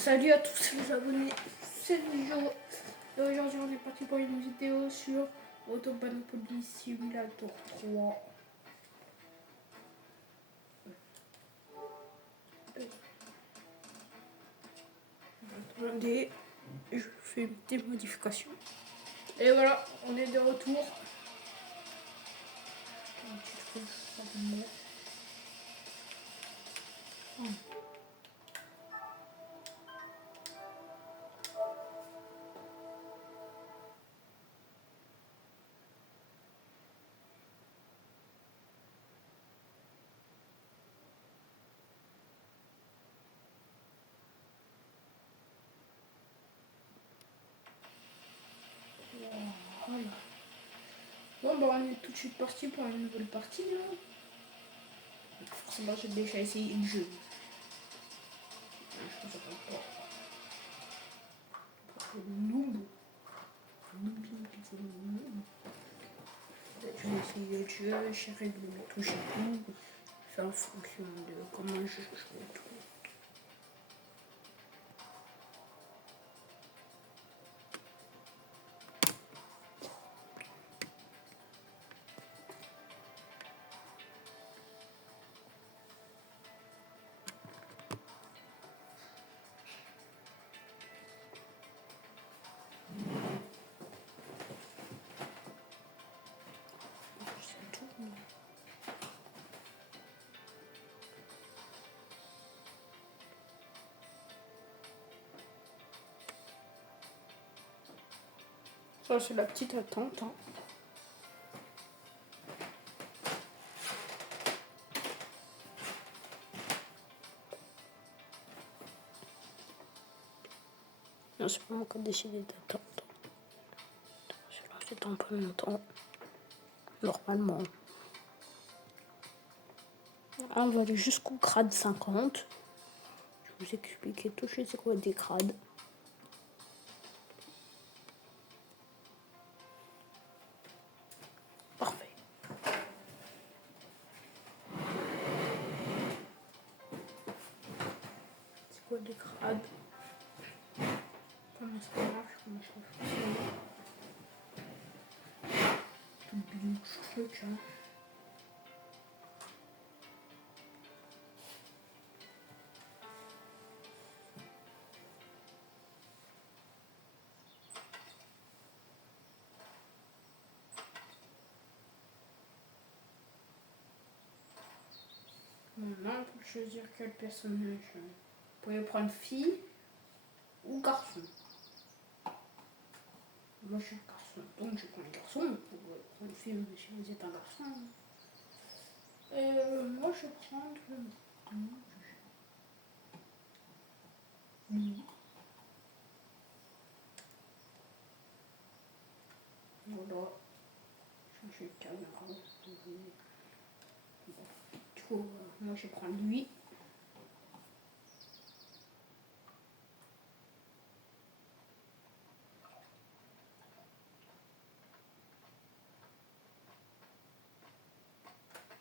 Salut à tous les abonnés, c'est Joe. Et aujourd'hui on est parti pour une vidéo sur Auto Monopoly Simulator 3. Attendez, je fais une petite modification. Et voilà, on est de retour. Un petit truc, rapidement. Voilà. Bon bah on est tout de suite parti pour une nouvelle partie là. Forcément j'ai déjà essayé le jeu. Je ne sais pas. Noob. Je vais essayer le jeu, je règle mes touches et tout. C'est en fonction de comment je joue et tout. C'est tout. Ça c'est la petite attente. Hein. Non, c'est pas moi qui ai décidé d'attendre. Cela fait un peu longtemps. Normalement. On va aller jusqu'au grade 50. Je vous expliquer tout de suite c'est quoi des grades. Parfait. C'est quoi des grades? Comment ça marche? Comment ça fonctionne? Tout le bidon de truc, hein. Maintenant, pour choisir quel personnage, vous pouvez prendre fille ou garçon. Moi, je suis un garçon, donc je prends un garçon. Vous pouvez prendre fille si vous êtes un garçon. Moi, je prends lui. Voilà. Changer de caméra. Bon. Du coup, moi, je prends lui.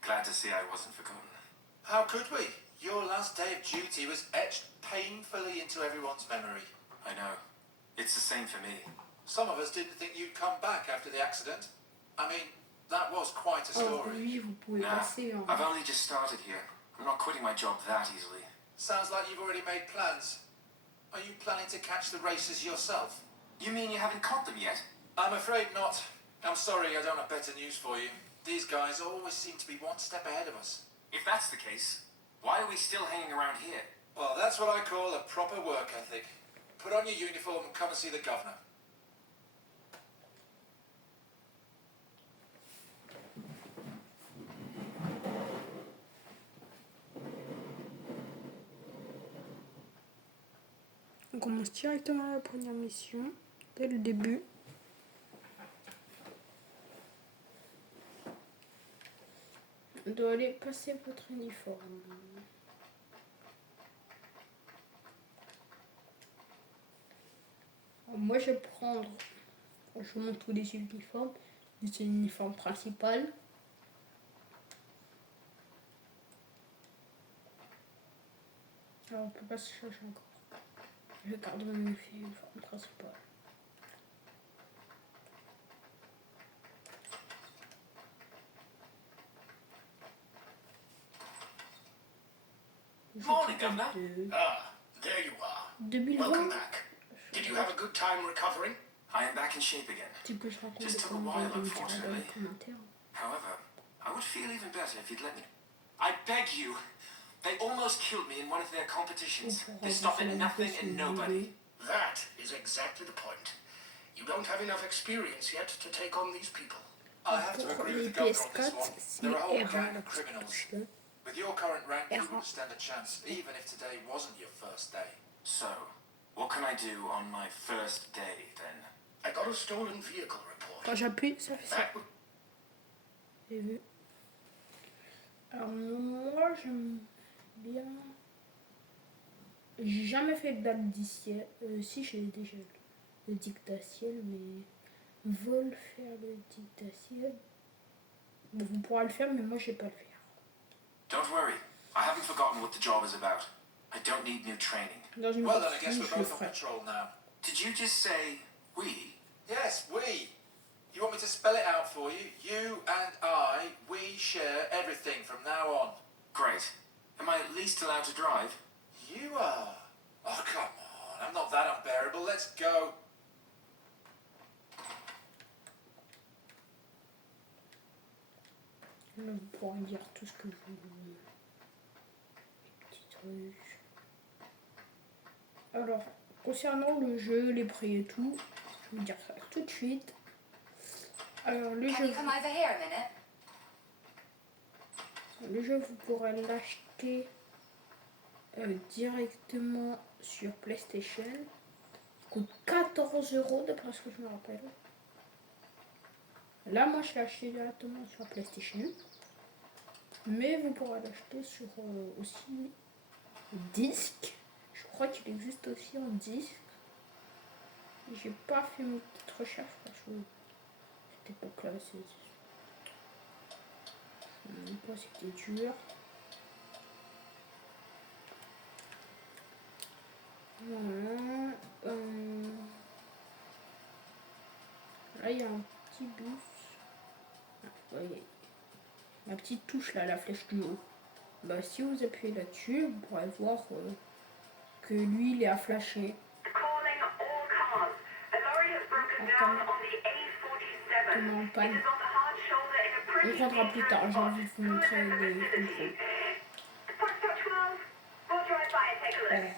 Glad to see I wasn't forgotten. How could we? Your last day of duty was etched painfully into everyone's memory. I know. It's the same for me. Some of us didn't think you'd come back after the accident. I mean, that was quite a Alors, story. lui, vous pouvez Nah, passer. Hein. I've only just started here. I'm not quitting my job that easily. Sounds like you've already made plans. Are you planning to catch the races yourself? You mean you haven't caught them yet? I'm afraid not. I'm sorry, I don't have better news for you. These guys always seem to be one step ahead of us. If that's the case, why are we still hanging around here? Well, that's what I call a proper work ethic. Put on your uniform and come and see the governor. On commence directement la première mission, dès le début. On doit aller passer votre uniforme. Alors, moi, je vais prendre, je vous montre tous les uniformes. C'est l'uniforme principal. Alors, on peut pas se changer encore. Je garde mon uniforme principal. Morning, Governor. Ah, there you are. 2020. Welcome back. Did you have a good time recovering? I am back in shape again. Type que je raconte Just des took a conneries, while, vous me direz dans les unfortunately. commentaires. However, I would feel even better if you'd let me. I beg you. They almost killed me in one of their competitions. They stopped at nothing and nobody. That is exactly the point. You don't have enough experience yet to take on these people. I have to Pour agree les with the governor on this PS4, one. c'est They're a whole R1 gang la of petite criminals. touche là. With your current rank, you R1. wouldn't stand a chance, even if today wasn't your first day. So, what can I do on my first day then? I got a stolen vehicle report. Quand j'appuie, ça fait ça. That would J'ai vu. Alors moi j'aime bien. J'ai jamais fait de balle diciel. Si j'ai déjà le dictatiel, mais vol faire le dictatiel. Bon, vous pourrez le faire, mais moi je sais pas le faire. Don't worry. I haven't forgotten what the job is about. I don't need new training. Dans une Well, then I guess partie, we're je le both on ferai. patrol now. Did you just say we? Yes, we. You want me to spell it out for you? You and I, we share everything from now on. Great. Am I at least allowed to drive? You are. Oh, come on. I'm not that unbearable. Let's go. Là, vous pourrez dire tout ce que vous voulez. Les petits trucs. Alors, concernant le jeu, les prix et tout, je vais vous dire ça tout de suite. Alors, Can you come over here a minute? le jeu, vous pourrez l'acheter directement sur PlayStation. Il coûte 14 € d'après ce que je me rappelle. Là, moi, je l'ai acheté directement sur PlayStation. Mais vous pourrez l'acheter sur aussi disque. Je crois qu'il existe aussi en disque. J'ai pas fait mes petites recherches parce que cette époque-là, c'était dur. Voilà. Là, il y a un petit bus. Vous voyez, la petite touche là, la flèche du haut. Bah, si vous appuyez là-dessus, vous pourrez voir que lui, il est à flasher. Calling all cars. A lorry has broken down on the A47. Comment en It panne. is on the hard shoulder in a On pretty prendra plus tard, j'ai envie de vous montrer les contrôles. Foxtrot 12, we'll drive by and take a look. Ouais.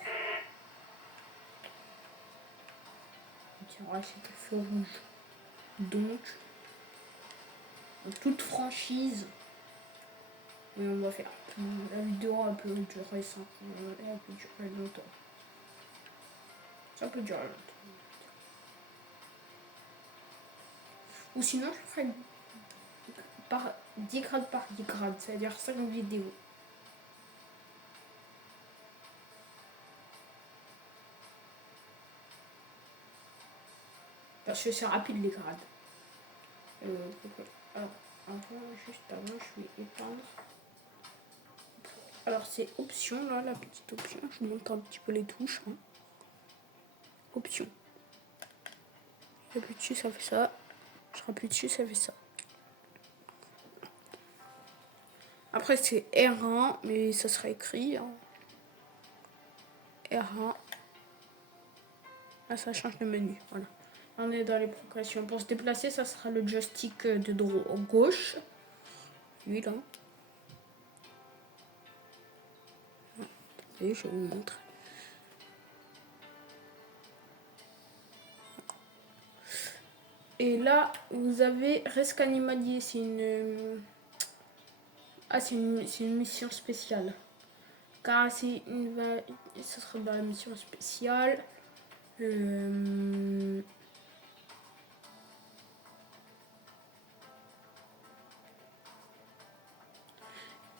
C'est vrai, c'était feu rouge. Donc, en toute franchise, et on va faire la vidéo un peu durer 5 minutes et elle peut durer longtemps. Ça peut durer longtemps. Ou sinon, je ferai par 10 grades par 10 grades, c'est-à-dire 5 vidéos. Parce que c'est rapide les grades. Alors, juste avant, je vais éteindre. Alors, c'est option, là, la petite option. Je vous montre un petit peu les touches. Hein. Option. J'appuie dessus, ça fait ça. Je rappuie dessus, ça fait ça. Après, c'est R1, mais ça sera écrit. Hein. R1. Là, ça change le menu. Voilà. On est dans les progressions. Pour se déplacer, ça sera le joystick de gauche. Lui là. Et je vous montre. Et là, vous avez Rescue Animalier. C'est une... Ah, c'est une mission spéciale. Car c'est une... Ça sera dans la mission spéciale.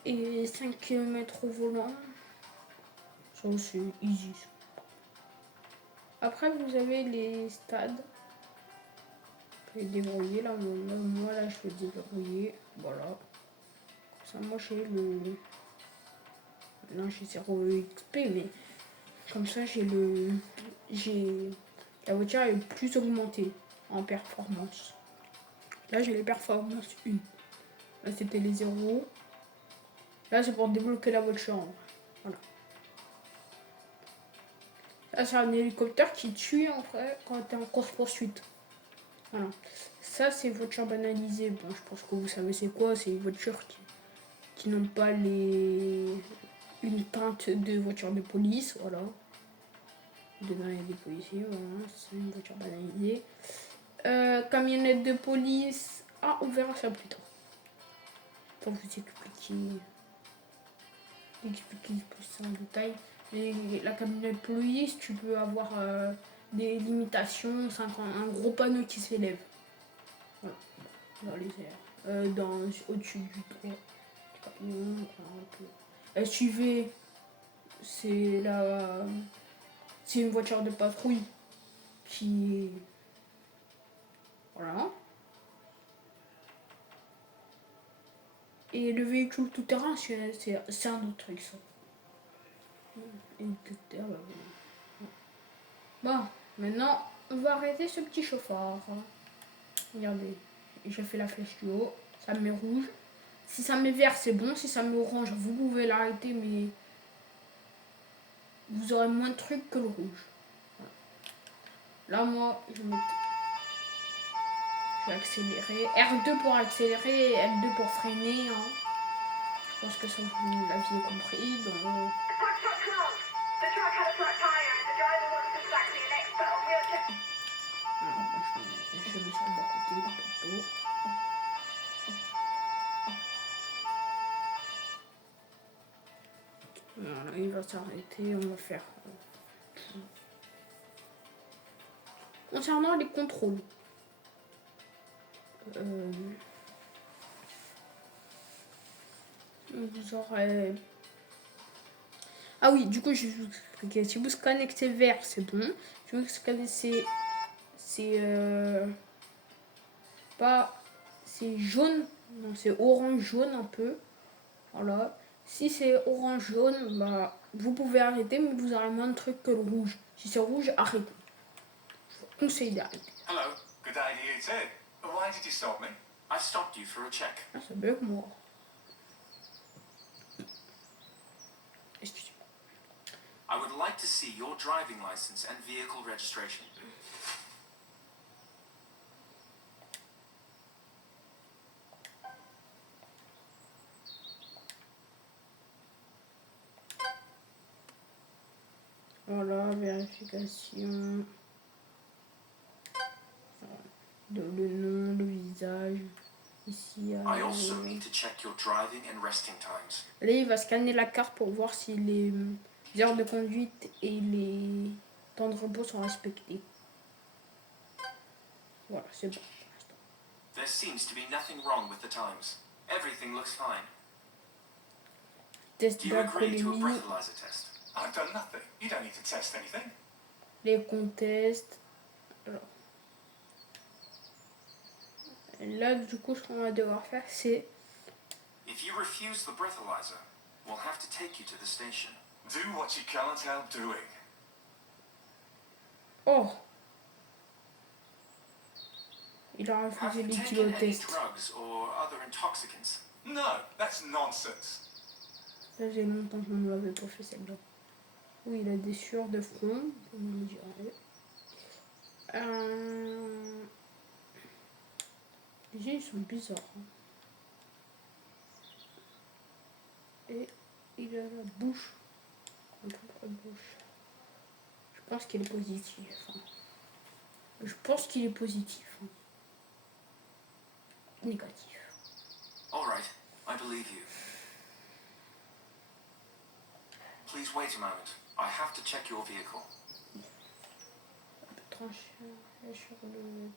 Et 5 km au volant. Ça c'est easy. Après vous avez les stades. Vous pouvez débrouiller là. Moi là je vais débrouiller. Voilà. Ça moi j'ai le. Là j'ai 0 XP mais Comme ça, la voiture est plus augmentée en performance. Là, j'ai les performances 1. Là, c'était les 0. Là, c'est pour débloquer la voiture. Voilà. Là, c'est un hélicoptère qui tue en vrai quand t'es en course-poursuite. Voilà. Ça, c'est voiture banalisée. Bon, je pense que vous savez c'est quoi. C'est une voiture qui n'ont pas une teinte de voiture de police. Voilà. Dedans, il y a des policiers. Voilà. C'est une voiture banalisée. Camionnette de police. Ah, on verra ça plus tard. Pour vous expliquer plus ça en détail. La camionnette police, tu peux avoir des limitations, un gros panneau qui s'élève. Voilà. Dans les airs. Au-dessus du toit. SUV, c'est une voiture de patrouille qui. Voilà. Et le véhicule tout-terrain, c'est un autre truc, ça. Hélicoptère, bah, voilà. Bon, maintenant, on va arrêter ce petit chauffard. Regardez, j'ai fait la flèche du haut, ça me met rouge. Si ça met vert, c'est bon. Si ça met orange, vous pouvez l'arrêter, mais vous aurez moins de trucs que le rouge. Voilà. Là, moi, je vais accélérer. R2 pour accélérer et L2 pour freiner. Hein. Je pense que ça, vous l'aviez compris. Donc, Foxtrot Command. The truck had a flat tire and the driver wasn't exactly an expert on wheel check. alors, moi, je mets sur le bas-côté du plateau. Voilà, il va s'arrêter. On va faire... Concernant les contrôles. Vous aurez... Ah oui, du coup, je vais vous expliquer. Si vous scannez que c'est vert, c'est bon. Si vous scannez pas... C'est jaune. Non, c'est orange-jaune un peu. Voilà. Si c'est orange-jaune, bah, vous pouvez arrêter, mais vous aurez moins de trucs que le rouge. Si c'est rouge, arrêtez. Je vous conseille d'arrêter. Hello. Good day to you too. Why did you stop me? I stopped you for a check. Ah, ça bug, moi. Excusez-moi. I would like to see your driving license and vehicle registration. Voilà, vérification. Le nom, le visage. Ici, I also need to check your driving and resting times. là, il va scanner la carte pour voir si les heures de conduite et les temps de repos sont respectés. Voilà, c'est bon pour l'instant. There seems to be nothing wrong with the times. Everything looks fine. Test Do you agree to a d'alcoolémie, breathalyzer test? I've done nothing. You don't need to test anything. les contests. Alors. Là, du coup, ce qu'on va devoir faire, c'est... If you refuse the breathalyzer, we'll have to take you to the station. Do what you can't help doing. Oh! Il a Have refusé you les taken any kilos-tests. drugs or other intoxicants? No, that's nonsense. Là, j'ai longtemps que je ne l'avais pas fait celle-là. Oui, il a des sueurs de front, comme on dirait. Déjà, ils sont bizarres. Hein. Et il a la bouche. Un peu la bouche. Je pense qu'il est positif. Hein. Je pense qu'il est positif. Hein. Négatif. All right, I believe you. Please wait a moment. I have to check your vehicle. Tranché sur le...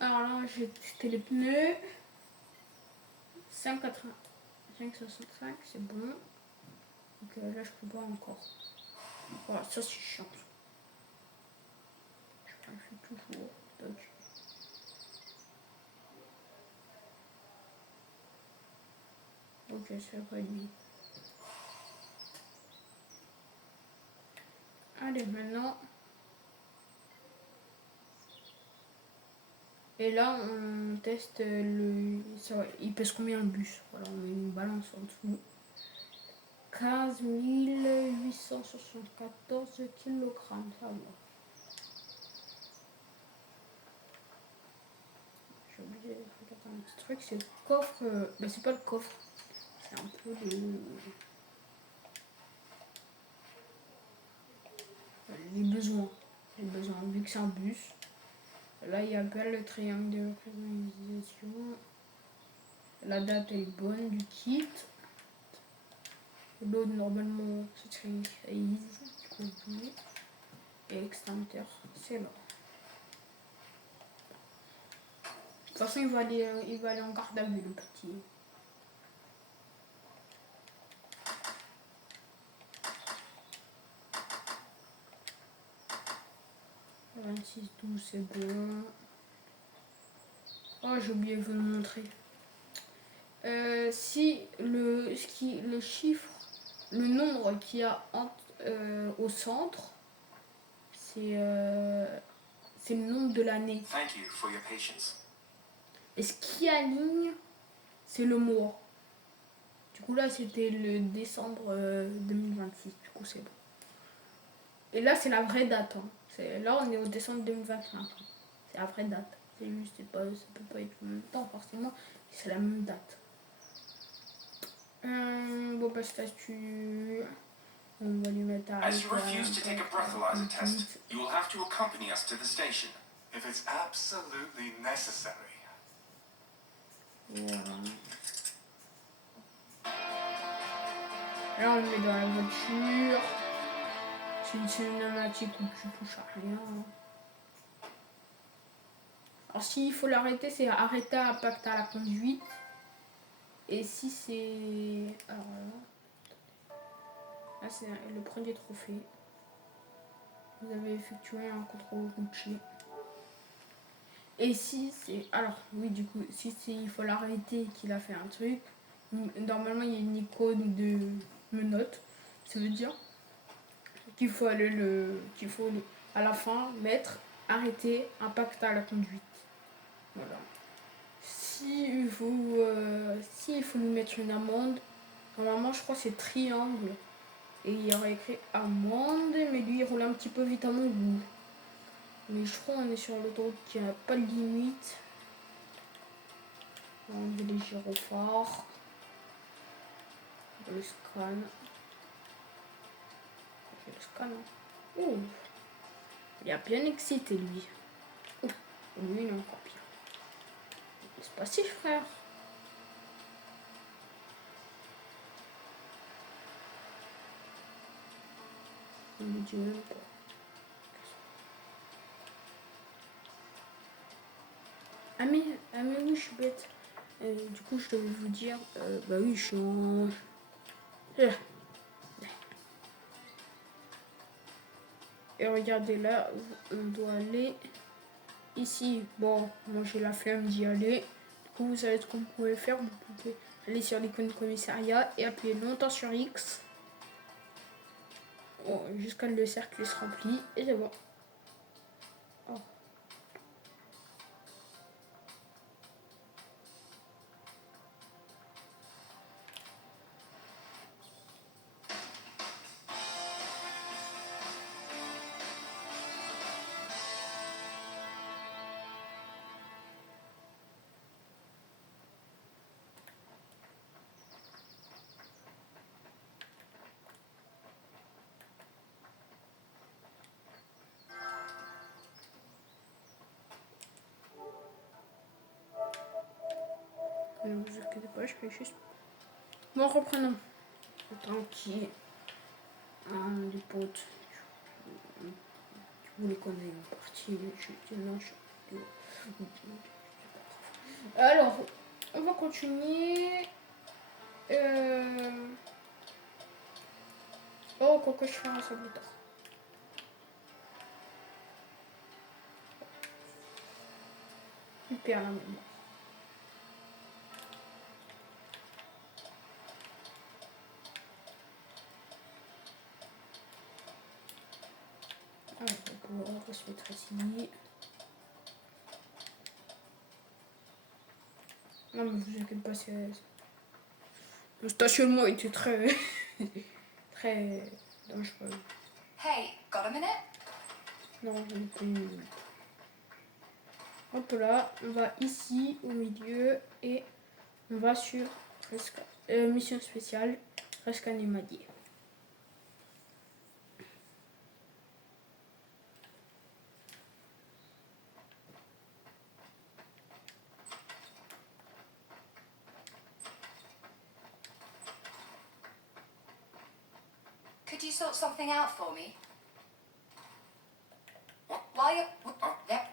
Alors là, j'ai testé les pneus. 5,65, c'est bon. Donc là, je peux pas encore. Voilà, ça c'est chiant. Je fais toujours. Donc. Ok, c'est pas lui. Allez, maintenant. Et là, on teste il pèse combien le bus? Voilà, on met une balance en dessous. 15 874 kg, ça va. J'ai oublié de regarder un petit truc, c'est le coffre. Ben, c'est pas le coffre, c'est un peu les besoins. Les besoins, vu que c'est un bus. Là, il y a bien le triangle de personnalisation. La date est bonne du kit. L'autre, normalement, c'est écrit size, et extincteur, c'est là. De toute façon, il va aller en garde à vue, le petit. « 26-12, c'est bon. » Oh, j'ai oublié de vous le montrer. Si le chiffre, le nombre qu'il y a au centre, c'est le nombre de l'année. Thank you for your patience. Et ce qui aligne, c'est le mois. Du coup, là, c'était le décembre 2026. Du coup, c'est bon. Et là, c'est la vraie date. Hein. Là, on est au décembre 2025. C'est la vraie date. C'est juste, ça peut pas être le même temps, forcément. C'est la même date. Bon, bah, statut. On va lui mettre à. As you refuse to take a breathalyzer test, you will have to accompany us to the station. If it's absolutely necessary. Voilà. Là, on le met dans la voiture. C'est une cinématique où tu touches à rien. Alors, s'il faut l'arrêter, c'est arrêter impact à la conduite. Et si c'est. Alors là, c'est le premier trophée. Vous avez effectué un contrôle routier. Et si c'est. Alors, oui, du coup, si c'est il faut l'arrêter et qu'il a fait un truc, normalement, il y a une icône de menottes. Ça veut dire qu'il faut à la fin mettre arrêter impact à la conduite. Voilà. S'il faut lui mettre une amende, normalement, je crois que c'est triangle. Et il y aurait écrit amende, mais lui, il roule un petit peu vite à mon goût. Mais je crois qu'on est sur l'autoroute qui n'a pas de limite. On va enlever les gyrophares. Le scan. Le scan. Oh, il a bien excité lui. Oh, lui, il est encore pire. C'est pas si, frère. Il me dit même pas. Ah mais oui, je suis bête. Du coup, je devais vous dire, bah oui, je suis en... Et regardez là, on doit aller ici. Bon, moi j'ai la flemme d'y aller. Du coup, vous savez ce que vous pouvez faire. Vous pouvez aller sur l'icône commissariat et appuyer longtemps sur X. Bon, jusqu'à le cercle se remplit. Et c'est bon. Oh. Ne vous inquiétez pas, je fais juste... Bon, reprenons. Tranquille. Les potes. Vous les connaissez en partie. Alors, on va continuer. Oh, quoi que je ferai ça plus tard. Super la mémoire. Bon, on va se mettre ici. Non, mais vous inquiétez pas, le stationnement était très très dangereux. Hey, got a minute? Non, on est plus nul. Hop là, on va ici au milieu et on va sur mission spéciale rescue animalier. Could you sort something out for me? While you... Yep.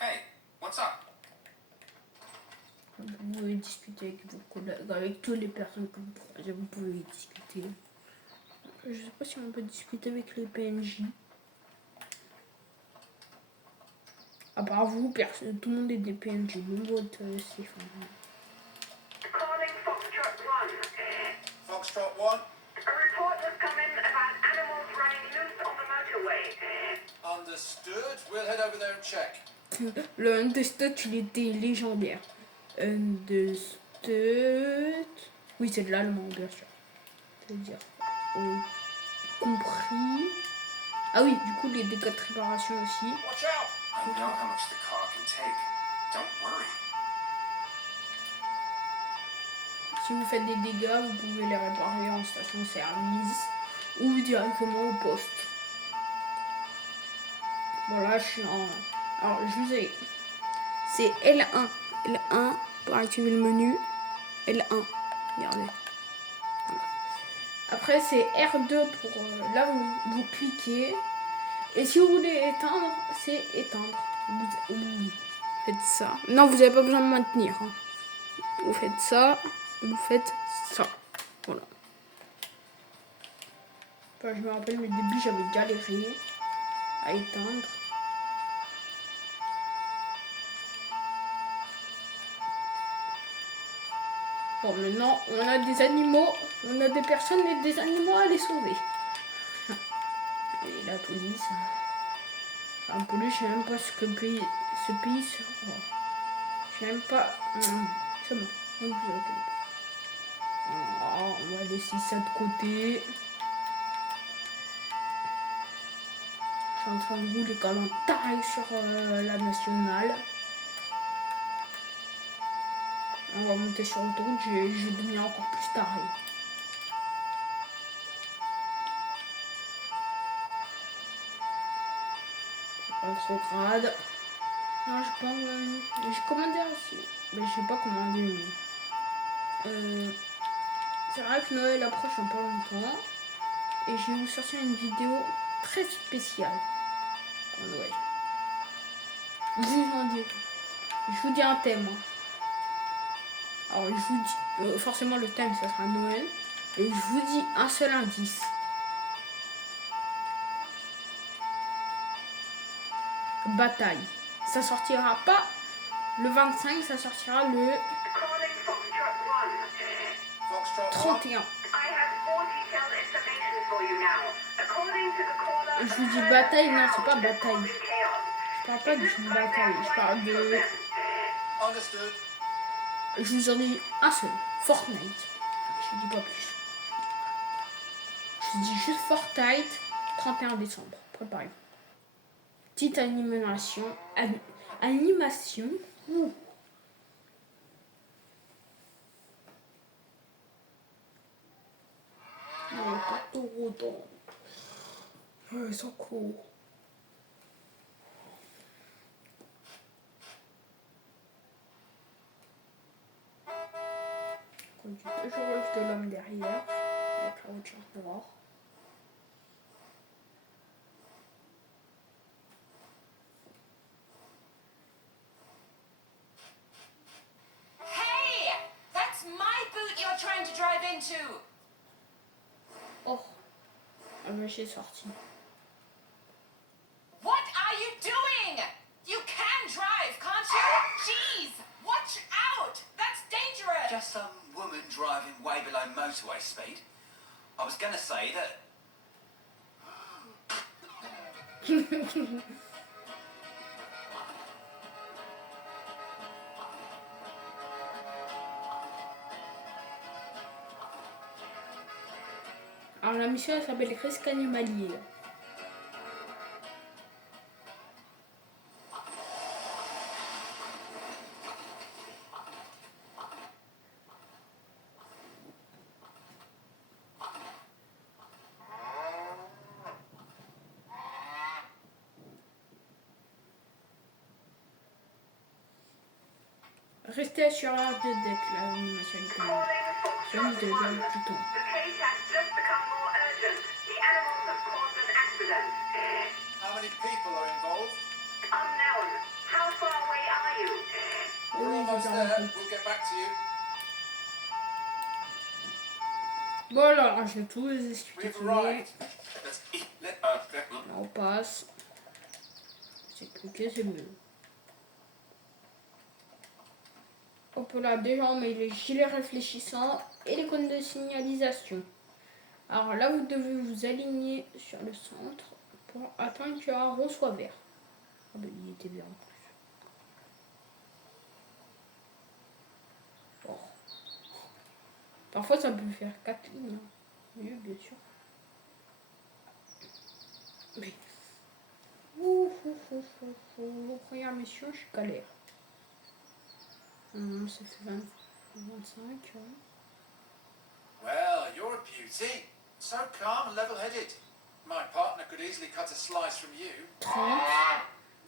Hey, what's up? Vous pouvez discuter avec vos collègues, avec toutes les personnes que vous croisez, vous pouvez discuter. Je sais pas si on peut discuter avec les PNJ. À part vous, personne, tout le monde est des PNJ. Même votre c'est Calling Foxtrot 1. Foxtrot 1, A report has come in about animals running loose on the motorway. understood. We'll head over there and check. Le Understood, il était légendaire. Understood. Oui, c'est de l'allemand, bien sûr. Je veux dire. Compris. Ah oui, du coup, les dégâts de réparation aussi. Watch out! I know how much the car can take. Don't worry. Si vous faites des dégâts, vous pouvez les réparer en station-service ou directement au poste. Voilà, je suis en... Alors, je vous ai... C'est L1. L1 pour activer le menu. L1. Regardez. Voilà. Après, c'est R2 pour... là, vous cliquez. Et si vous voulez éteindre, c'est éteindre. Vous faites ça. Non, vous n'avez pas besoin de maintenir. Hein. Vous faites ça. Vous faites ça. Voilà. Enfin, je me rappelle, au début, j'avais galéré à éteindre. Bon, maintenant, on a des animaux, on a des personnes et des animaux à les sauver. Et la police... La police, je sais même pas ce pays sera. Je sais même pas... C'est bon, ne vous inquiétez pas. On va laisser ça de côté. Je suis en train de rouler comme un taré sur la nationale. On va monter sur l'autoroute, je vais devenir encore plus taré. Rétrograde. Non, j'ai pas... j'ai commandé aussi. Mais je sais pas commander. C'est vrai que Noël approche en pas longtemps. Et je vais vous sortir une vidéo très spéciale pour Noël. Je vous dis un thème. Hein. Alors je vous dis, forcément le thème ça sera Noël. Et je vous dis un seul indice. Bataille. Ça sortira pas le 25, ça sortira le Calling Foxtrot 1. Foxtrot 1, 31. I have more detailed information for you now. According to the caller, Je vous dis bataille, non c'est pas bataille. chaos. Je parle pas d'une bataille, je parle de... understood. Je vous en dis un seul. Fortnite. Je dis pas plus. Je dis juste Fortnite, 31 décembre. Préparez-vous. Petite animation. Animation. Ouh. Non, pas trop autant. Ils sont cool. Conduit toujours de l'homme derrière, avec la voiture noire. Hey! That's my boot you're trying to drive into! Oh, ah ben j'ai sorti. What are you doing? You can drive, can't you? Jeez! Watch out! That's dangerous! Just some woman driving way below motorway speed. I was gonna say that. Alors la mission elle s'appelle Risque animalier. Restez sur l'heure de deck, l'animation est quand même. Calling for J'aime Shop 1. du tout. The case has just become more urgent. The animals have caused an accident. How many people are involved? Unknown. How far away are you? We're Oui, almost j'ai there. compris. We'll get back to you. Voilà, je vais tout vous We've expliquer. arrived. Let's eat. Là, on passe. C'est cliqué, c'est mieux. Hop là, déjà on met les gilets réfléchissants et les cônes de signalisation. Alors là, vous devez vous aligner sur le centre pour attendre qu'il y ait un rond soit vert. Ah ben, il était vert en plus. Oh. Parfois, ça peut faire 4 lignes. Hein. Oui, bien sûr. Oui. Première mission, je suis galère. Ça fait 20, 25. Ouais. Well, you're a beauty. So calm and level-headed. My partner could easily cut a slice from you. 30.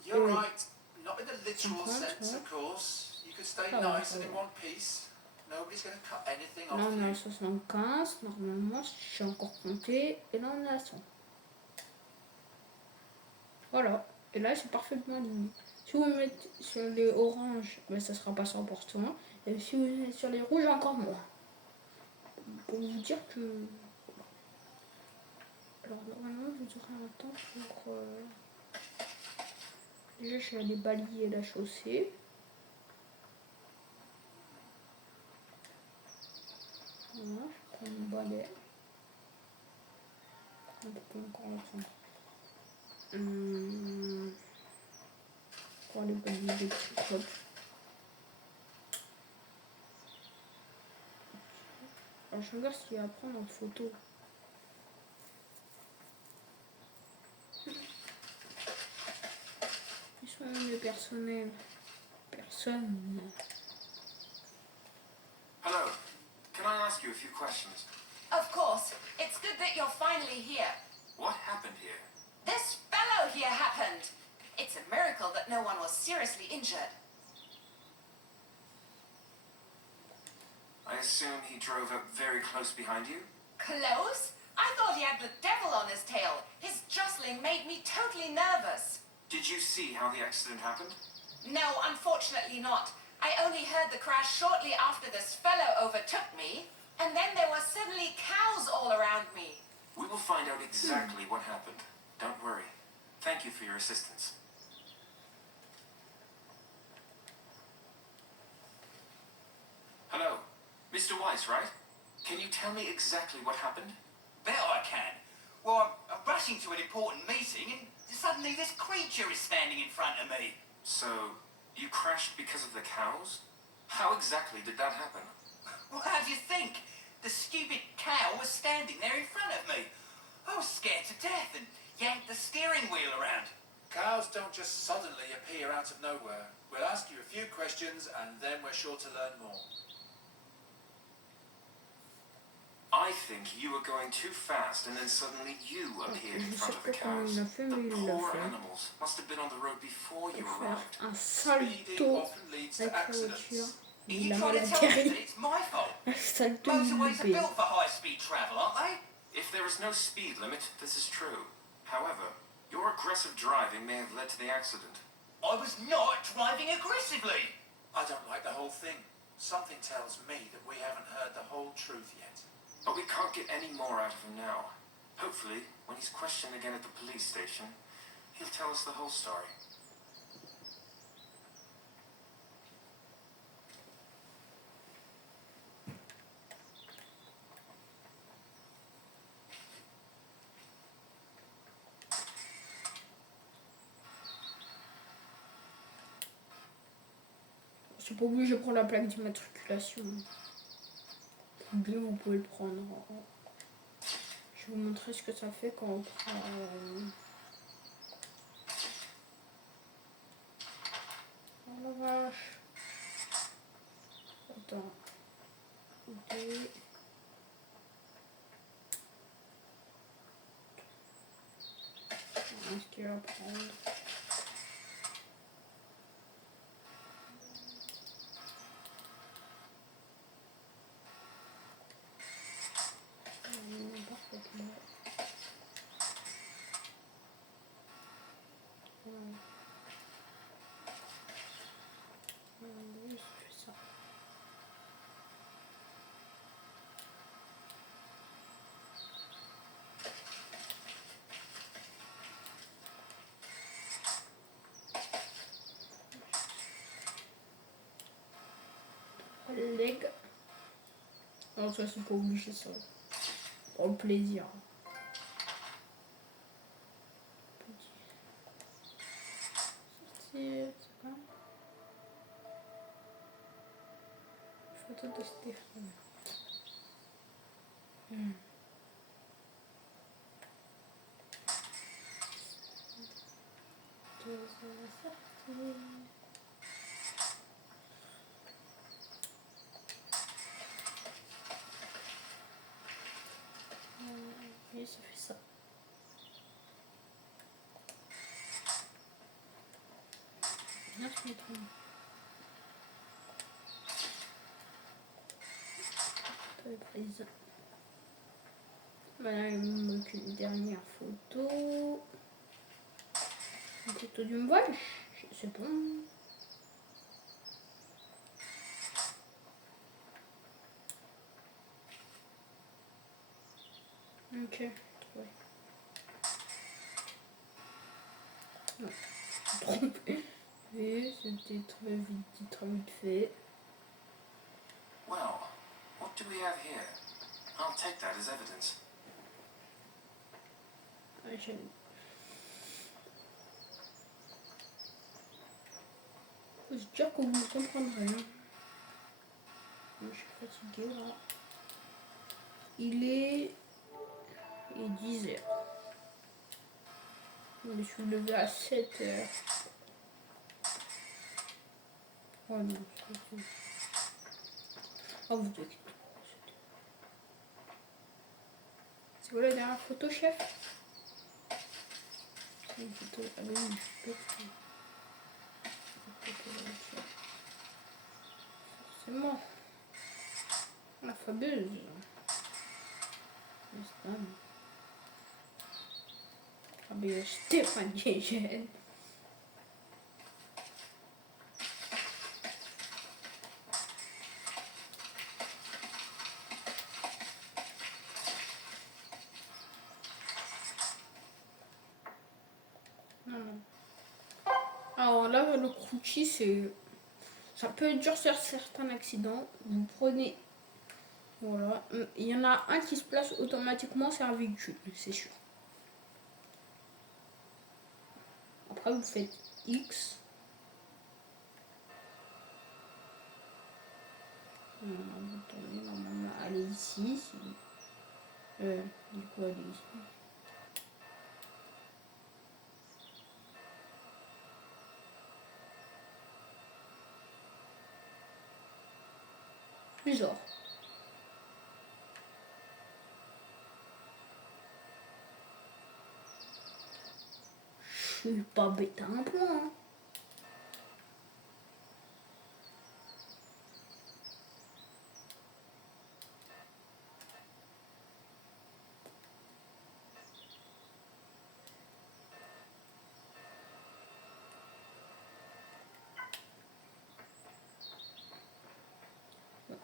You're Oui. right. Not in the literal 50, sense, ouais. of course. You could stay Ça va, nice ça and in va. one piece. Nobody's going to cut anything Là, off on est à you. 75. Normalement, si j'ai encore compté. Et là, on est à 100. Voilà. Et là, c'est parfaitement aligné. Si vous mettez sur les oranges, ben, ça sera pas 100%. Et si vous mettez sur les rouges, encore moins. Pour vous dire que... Alors, normalement, vous aurez un temps pour... Déjà, je vais aller balayer la chaussée. Voilà, je prends mon balai. Un peu encore le centre. Pour aller balayer les petits crottes. Alors, je regarde s'il y a à prendre en photo. Ils sont où les personnels? Personne. Hello. Can I ask you a few questions? Of course. It's good that you're finally here. What happened here? This fellow here happened. It's a miracle that no one was seriously injured. I assume he drove up very close behind you? Close? I thought he had the devil on his tail. His jostling made me totally nervous. Did you see how the accident happened? No, unfortunately not. I only heard the crash shortly after this fellow overtook me, and then there were suddenly cows all around me. We will find out exactly what happened. Don't worry. Thank you for your assistance. Hello. Mr. Weiss, right? Can you tell me exactly what happened? Bet I can. Well, I'm rushing to an important meeting, and suddenly this creature is standing in front of me. So, you crashed because of the cows? How exactly did that happen? Well, how do you think? The stupid cow was standing there in front of me. I was scared to death and yanked the steering wheel around. Cows don't just suddenly appear out of nowhere. We'll ask you a few questions and then we're sure to learn more. I think you were going too fast and then suddenly you appeared in Je sais front of pas the comment cows. il a fait, The mais il l'a poor fait. animals must have been on the road before you Pour faire arrived. un Speeding salto often leads to avec la accidents. voiture. Are Il you a trying mal to tell me that atterri. it's my fault? Un salto Motorways are loupé. built for high-speed travel, aren't they? If there is no speed limit, this is true. However, your aggressive driving may have led to the accident. I was not driving aggressively. I don't like the whole thing. Something tells me that we haven't heard the whole truth yet. But we can't get any more out of him now. Hopefully, when he's questioned again at the police station, he'll tell us the whole story. C'est pas obligé de prendre la plaque d'immatriculation. Bien, vous pouvez le prendre. Je vais vous montrer ce que ça fait quand on prend. Oh la vache. Attends. Deux. Est-ce qu'il va prendre? Parfaitement. Je fais ça. Leg. Non, ça c'est pas obligé ça. Pour le plaisir. Sortir, c'est quoi? Photo de Stéphane. Et ça fait ça. Là, je vais prendre. Prise. Voilà, il me manque une dernière photo. Une photo d'une vache. C'est bon. Ok, trouvé. Non, trompé. Et c'était très vite fait. Well, what do we have here? I'll take that as evidence. Ouais, j'aime. Faut se dire que vous ne comprendrez rien. Je suis fatiguée là. Il est 10h. Je me suis levé à 7h. Oh non, c'est... Oh, vous inquiétez pas. C'est quoi la dernière photo, chef? C'est une photo... Ah oui, je peux... Forcément. La fameuse. Ah ben, il y a Stéphane Diégène. Alors là, le crouchy, c'est... Ça peut être dur sur certains accidents. Vous prenez... Voilà. Il y en a un qui se place automatiquement sur un véhicule, c'est sûr. Après, vous faites X. Vous tournez normalement. Allez ici. Du coup, allez ici. Bizarre. Je suis pas bête à un point. Hein.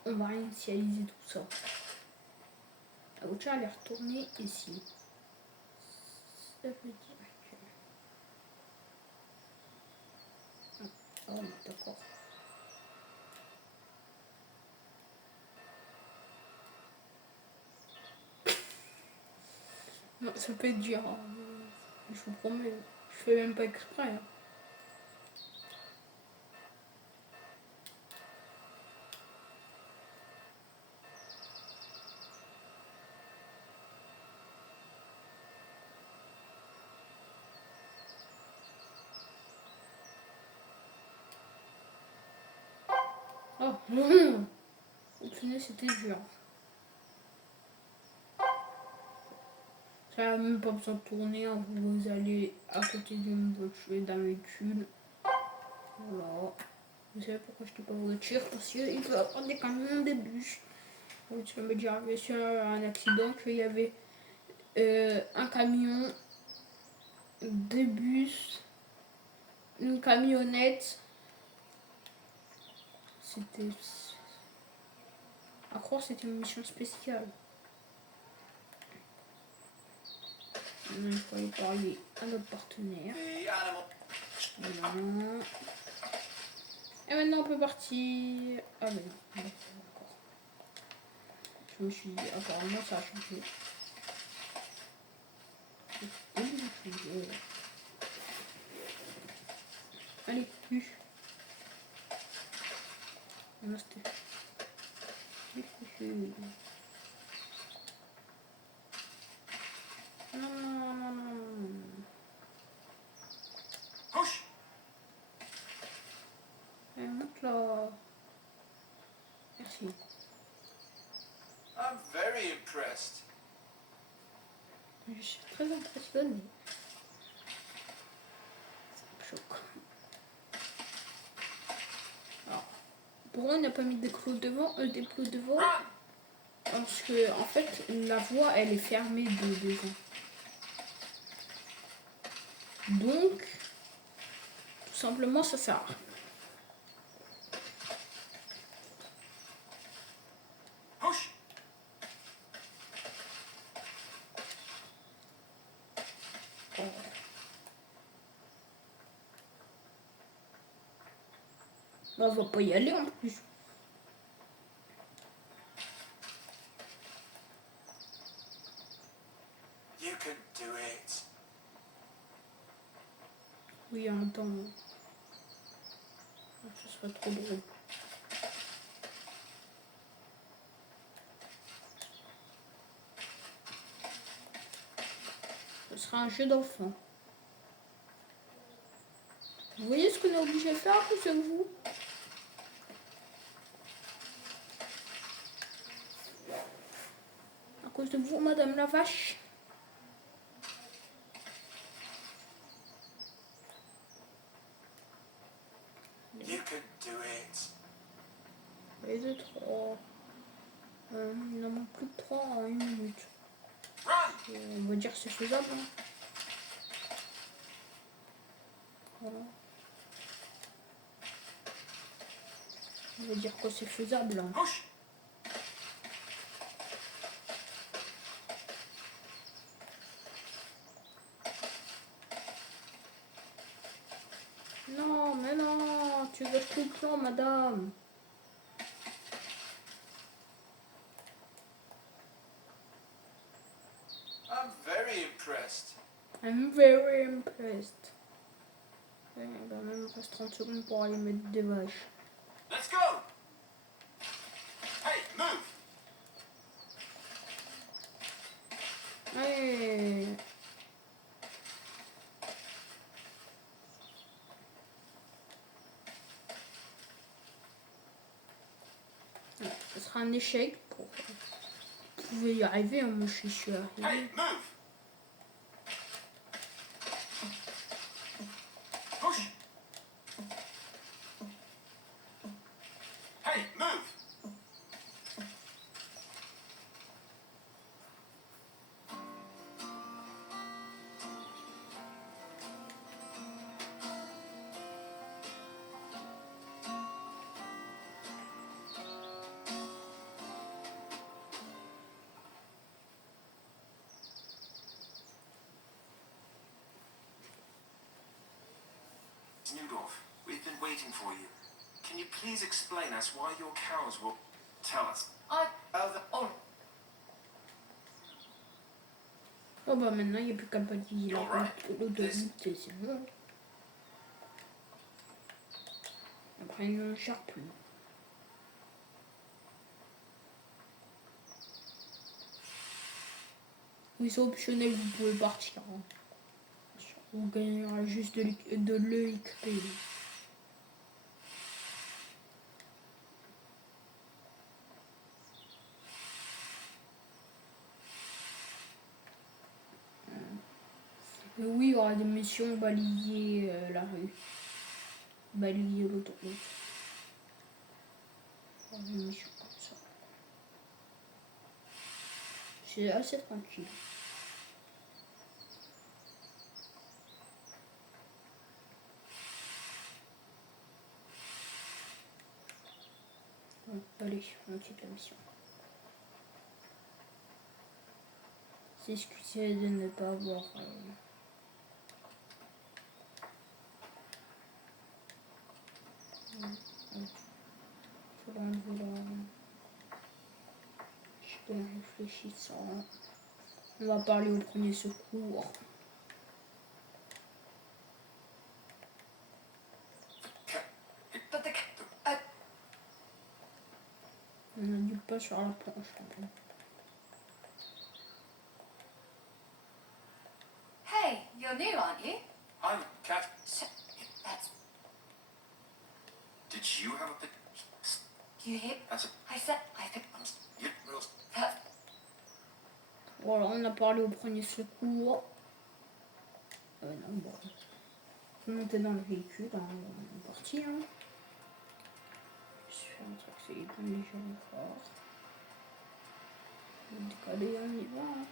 On va initialiser tout ça. La voiture elle est retournée ici. Ça veut dire que... Ah oui, d'accord. Non, ça peut être dur. Hein. Je vous promets. Je fais même pas exprès. Hein. Au final, c'était dur. Ça n'a même pas besoin de tourner. Hein. Vous allez à côté d'une voiture, d'un véhicule. Voilà. Vous savez pourquoi je dis pas voiture? Parce qu'il peut y avoir des camions, des bus. Ça m'est déjà arrivé sur un accident qu'il y avait un camion, des bus, une camionnette. C'était... À croire c'était une mission spéciale. Il fallait parler à notre partenaire. The animal. Voilà. Et maintenant on peut partir. Ah mais non, d'accord. Je me suis dit, apparemment ça a changé. Allez, plus. Non, c'était. Non. Push! Monte là. Merci. I'm very impressed. Je suis très impressionnée. Ça me choque. Alors, pourquoi on n'a pas mis des clous devant, Run! Parce que en fait la voie elle est fermée de devant. Donc tout simplement ça sert à rien. Push! On va pas y aller en plus. You can do it. Oui, en même temps, ce serait trop drôle. Ce sera un jeu d'enfant. Vous voyez ce qu'on est obligé de faire à cause de vous? À cause de vous, Madame la Vache. You can do it. Les deux, trois. Il n'en manque plus que 3 en 1 minute. Run! On va dire que c'est faisable. Hein. Voilà. On va dire que c'est faisable. Hein. Push! Non, mais non, tu gâches tout le plan, madame. I'm very impressed. I'm very impressed. Ouais, bah même il me reste 30 secondes pour aller mettre des vaches. Let's go! Hey, move! Allez. Ouais, ce sera un échec pour... Vous pouvez y arriver, hein, moi je suis arrivé. Hey, move! Push! Hey, move! Newdorf, we've been waiting for you. Can you please explain us why your cows will tell us? Oh, Oh bah maintenant il n'y a plus qu'à pas dire You're right. l'autorité, c'est bon. Après ils ne cherchent plus. Oui c'est optionnel, vous pouvez partir. Hein. Vous gagnerez juste de l'EXP. aura des missions balayer la rue. Balayer l'autoroute. Des missions comme ça. C'est assez tranquille. Bon, allez, on quitte la mission. S'excuser de ne pas avoir... Faut l'enlever là. Je vais réfléchir ça. On va parler au premier secours. But the... On a du pas sur la planche. Hey, you're new, aren't you? I'm Cat. That's... Did you have a pic? You hear? That's a... I said... I think... Yep, rules. Voilà, on a parlé au premier secours. Non, bon. On montait dans le véhicule, hein, on est parti. Hein. Je fais un truc, c'est bien léger fort. On va décaler, on y va. Hein.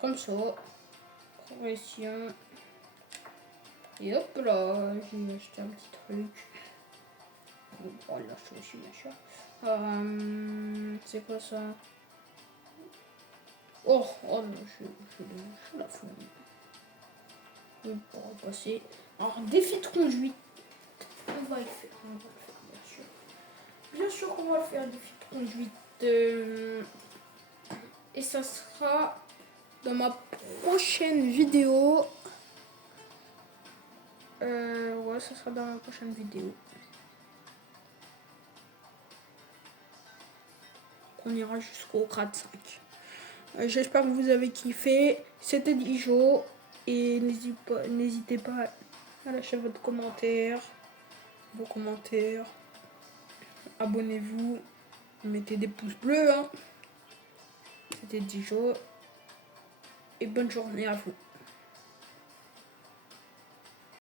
Comme ça, progression. Et hop là, j'ai acheté un petit truc. Oh, là, je suis aussi bien sûr. C'est quoi ça? Oh là, je la fous. On va passer. Alors, défi de conduite. On va le faire, bien sûr. Bien sûr qu'on va le faire, défi de conduite. Et ça sera dans ma prochaine vidéo. Ouais, ça sera dans la prochaine vidéo. On ira jusqu'au grade 5. J'espère que vous avez kiffé. C'était Dijo. Et n'hésitez pas à lâcher vos commentaires. Abonnez-vous. Mettez des pouces bleus. Hein. C'était Dijo. Et bonne journée à vous.